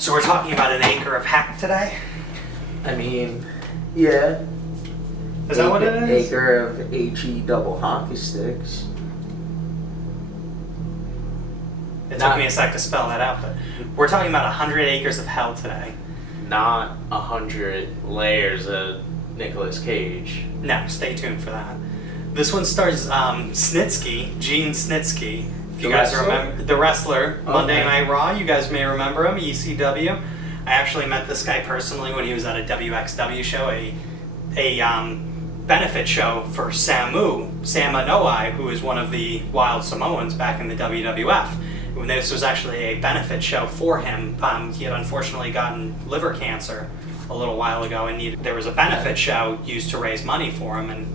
So we're talking about an acre of hack today? I mean, yeah. Is that what it is? Acre of HE double hockey sticks. It took me a sec to spell that out, but we're talking about 100 acres of hell today. Not 100 layers of Nicolas Cage. No, stay tuned for that. This one stars Snitsky, Gene Snitsky. If you guys remember, the wrestler, Monday Night Raw, you guys may remember him, ECW. I actually met this guy personally when he was at a WXW show, a benefit show for Sam Anoa'i, who is one of the Wild Samoans back in the WWF. When this was actually a benefit show for him. He had unfortunately gotten liver cancer a little while ago, and there was a benefit show used to raise money for him, and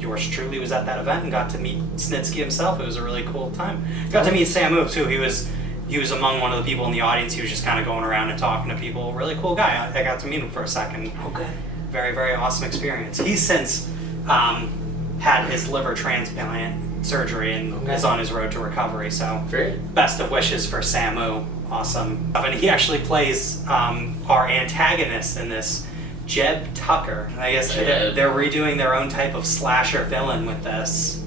yours truly was at that event and got to meet Snitsky himself. It was a really cool time. Got to meet Samu too. He was among one of the people in the audience. He was just kind of going around and talking to people. Really cool guy. I got to meet him for a second. Okay. Very, very awesome experience. He's since had his liver transplant surgery and is on his road to recovery. So great. Best of wishes for Samu. Awesome. And he actually plays our antagonist in this, Jeb Tucker. I guess they're redoing their own type of slasher villain with this,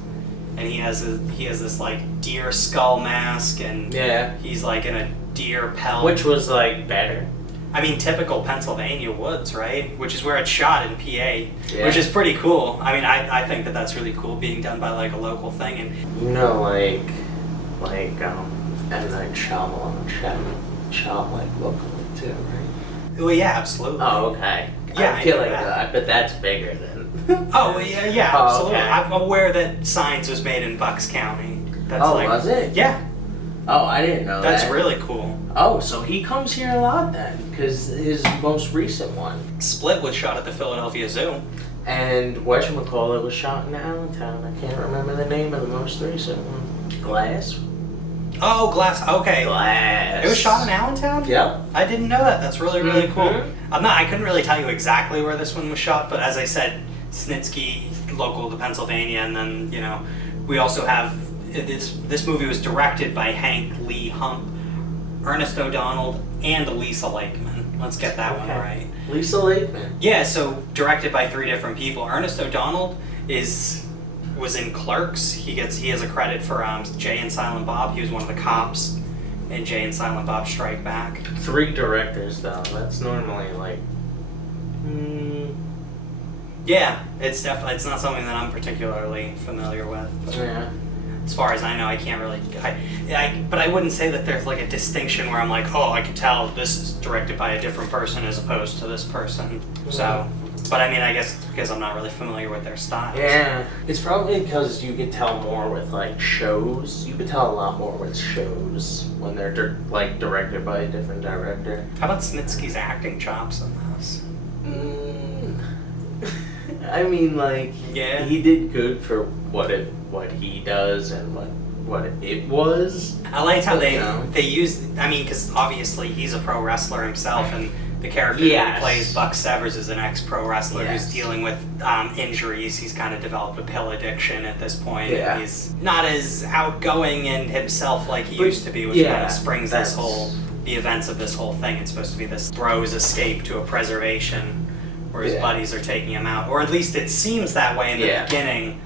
and he has this like deer skull mask, and he's like in a deer pelt. Which was like better. I mean, typical Pennsylvania woods, right? Which is where it's shot in PA, which is pretty cool. I mean, I think that's really cool being done by like a local thing. And you know, like M. Night Shyamalan shot like locally too, right? Well, yeah, absolutely. Oh, okay. Yeah, I feel like that, but that's bigger than. Oh, yeah, absolutely. Okay. I'm aware that Signs was made in Bucks County. That's was it? Yeah. Oh, I didn't know that. That's really cool. Oh, so he comes here a lot then, because his most recent one. Split was shot at the Philadelphia Zoo. And whatchamacallit was shot in Allentown. I can't remember the name of the most recent one. Glass? Oh, Glass. Okay. Glass. It was shot in Allentown? Yep. I didn't know that. That's really, really cool. I couldn't really tell you exactly where this one was shot, but as I said, Snitsky, local to Pennsylvania, and then, you know, we also have this movie was directed by Hank Lee Hump, Ernest O'Donnell, and Lisa Lakeman. Let's get that one right. Lisa Lakeman. Yeah, so directed by 3 different people. Ernest O'Donnell was in Clerks. He has a credit for Jay and Silent Bob. He was one of the cops in Jay and Silent Bob Strike Back. 3 directors though. That's normally like. Yeah, it's not something that I'm particularly familiar with. Yeah. As far as I know, I can't really. But I wouldn't say that there's like a distinction where I'm like, oh, I can tell this is directed by a different person as opposed to this person. So, but I mean, I guess because I'm not really familiar with their styles. Yeah, it's probably because you could tell more with like shows. You could tell a lot more with shows when they're directed by a different director. How about Snitsky's acting chops in this? I mean, like, he did good for what he does and what it was. I liked how they used. I mean, because obviously he's a pro wrestler himself, and the character that he plays, Buck Severs, is an ex-pro wrestler who's dealing with injuries. He's kind of developed a pill addiction at this point. Yeah. And he's not as outgoing in himself like he used to be, which kind of springs the events of this whole thing. It's supposed to be this bros escape to a preservation where his buddies are taking him out. Or at least it seems that way in the beginning.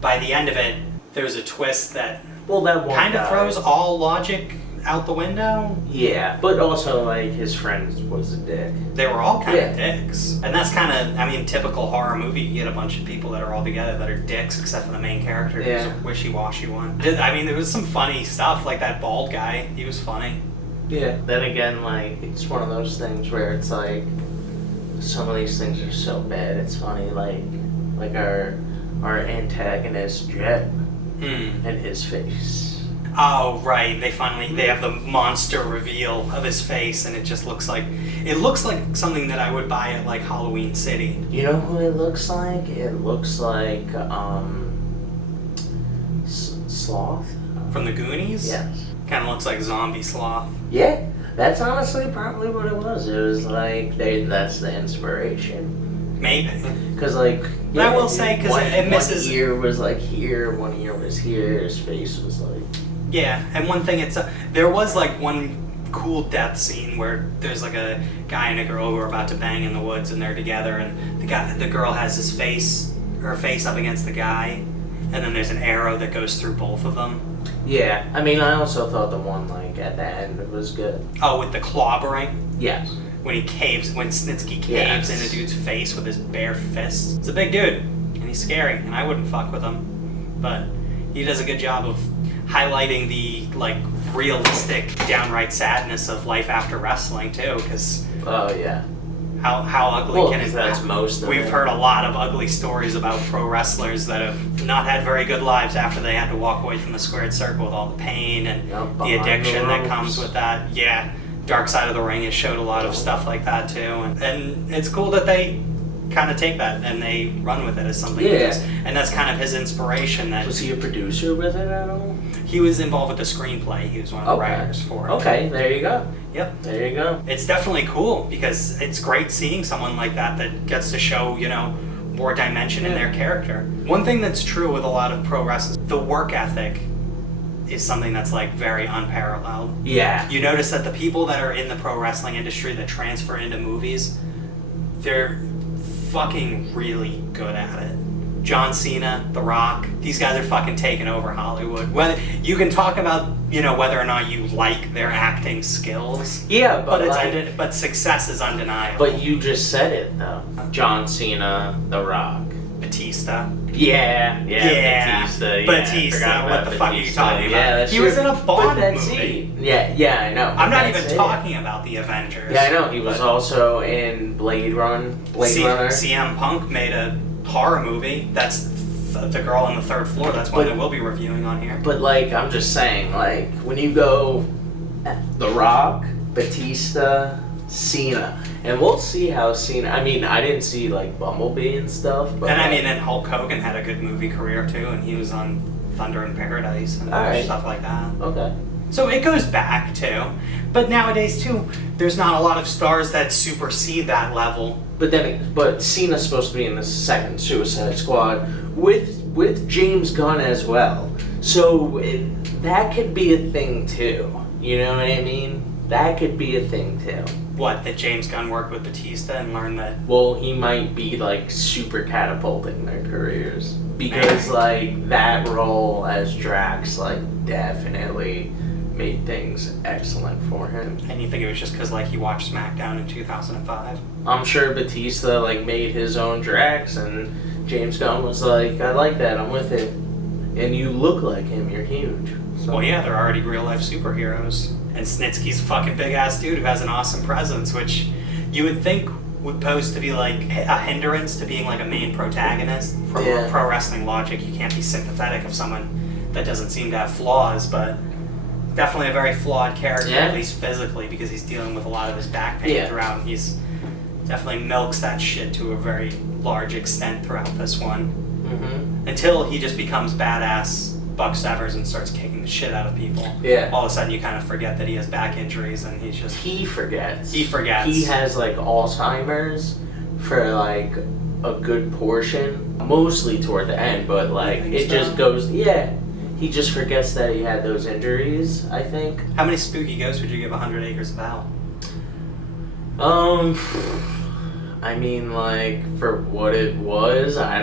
By the end of it, there's a twist that kind of throws all logic out the window. Yeah, but also, like, his friend was a dick. They were all kind of dicks. And that's kind of, I mean, typical horror movie. You get a bunch of people that are all together that are dicks, except for the main character who's a wishy-washy one. I mean, there was some funny stuff, like that bald guy. He was funny. Yeah. Then again, like, it's one of those things where it's like, some of these things are so bad, it's funny, like our antagonist, Jeb, and his face. Oh, right. They have the monster reveal of his face, and it just looks like something that I would buy at like Halloween City. You know who it looks like? It looks like Sloth from the Goonies. Yes. Kind of looks like Zombie Sloth. Yeah, that's honestly probably what it was. It was like that's the inspiration. Maybe. Because like. Yeah, I will say, because it misses. One ear was like here, one ear was here, his face was like. Yeah, and one thing there was like one cool death scene where there's like a guy and a girl who are about to bang in the woods and they're together, and the girl has her face up against the guy, and then there's an arrow that goes through both of them. Yeah, I mean, I also thought the one like at the end was good. Oh, with the clobbering? Yes. When Snitsky caves in a dude's face with his bare fists. It's a big dude, and he's scary, and I wouldn't fuck with him. But he does a good job of highlighting the like realistic, downright sadness of life after wrestling too, because oh yeah, how ugly can it be? That's most of We've heard a lot of ugly stories about pro wrestlers that have not had very good lives after they had to walk away from the squared circle with all the pain and the addiction that comes with that. Yeah, Dark Side of the Ring has showed a lot of stuff like that too, and it's cool that they kind of take that and they run with it as something. Yeah. And that's kind of his inspiration. That was he a producer with it at all? He was involved with the screenplay. He was one of the writers for it. Okay, there you go. Yep. There you go. It's definitely cool because it's great seeing someone like that gets to show, more dimension in their character. One thing that's true with a lot of pro wrestlers, the work ethic is something that's like very unparalleled. Yeah. You notice that the people that are in the pro wrestling industry that transfer into movies, they're fucking really good at it. John Cena, The Rock, these guys are fucking taking over Hollywood. Whether you can talk about, whether or not you like their acting skills. Yeah, but success is undeniable. But you just said it though. John Cena, The Rock, Batista. Yeah. Batista. Yeah, Batista. What the fuck are you talking about? Yeah, he was in a Bond movie. Yeah, I know. I'm not even talking about the Avengers. Yeah, I know. He was also in Blade Runner. CM Punk made a horror movie. That's the girl on the third floor. That's one that we'll be reviewing on here. But I'm just saying, when you go The Rock, Batista, Cena, and we'll see how Cena. I mean, I didn't see Bumblebee and stuff, but and Hulk Hogan had a good movie career too, and he was on Thunder in Paradise and stuff like that. Okay. So it goes back too, but nowadays too, there's not a lot of stars that supersede that level. But Cena's supposed to be in the second Suicide Squad with James Gunn as well. So that could be a thing too. You know what I mean? That could be a thing too. What, that James Gunn worked with Batista and learned that? Well, he might be super catapulting their careers because that role as Drax definitely made things excellent for him. And you think it was just because he watched SmackDown in 2005? I'm sure Batista made his own Drax, and James Gunn was like, I like that, I'm with it. And you look like him, you're huge. So. Well, yeah, they're already real life superheroes. And Snitsky's a fucking big ass dude who has an awesome presence, which you would think would pose to be a hindrance to being a main protagonist. From pro wrestling logic, you can't be sympathetic of someone that doesn't seem to have flaws, but definitely a very flawed character, at least physically, because he's dealing with a lot of his back pain throughout, and he's definitely milks that shit to a very large extent throughout this one. Mm-hmm. Until he just becomes badass Buck Severs and starts kicking the shit out of people. Yeah. All of a sudden you kind of forget that he has back injuries and he's just... He forgets. He has Alzheimer's for a good portion, mostly toward the end, but it just goes... Yeah. He just forgets that he had those injuries, I think. How many spooky ghosts would you give 100 Acres of Hell? I mean, for what it was, I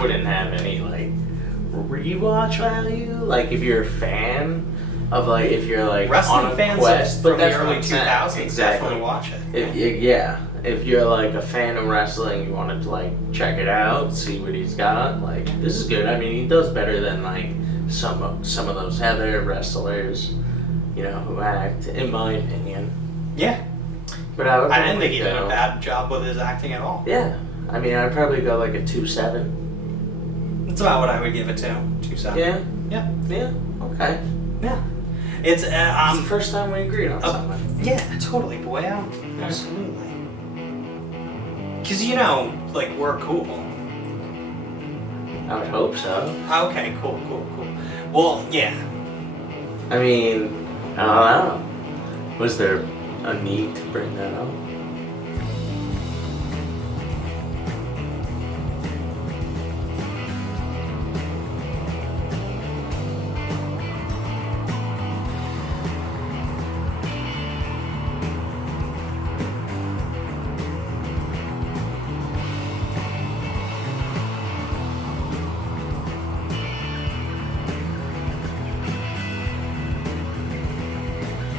wouldn't have any, rewatch value. If you're a fan of, if you're, wrestling on a fans quest, from the early 2000s, definitely watch it. If you're, a fan of wrestling, you want to, check it out, see what he's got, this is good. I mean, he does better than, some of those other wrestlers, who act, in my opinion. Yeah. But I didn't think he did a bad job with his acting at all. Yeah. I mean, I'd probably go a 2.7. That's about what I would give it to. 2.7. Yeah. Yeah. Okay. Yeah. It's the first time we agreed on something. Yeah, totally, Boyo. Absolutely. Because we're cool. I would hope so. Okay, cool. Well, yeah. I mean, I don't know. Was there a need to bring that up?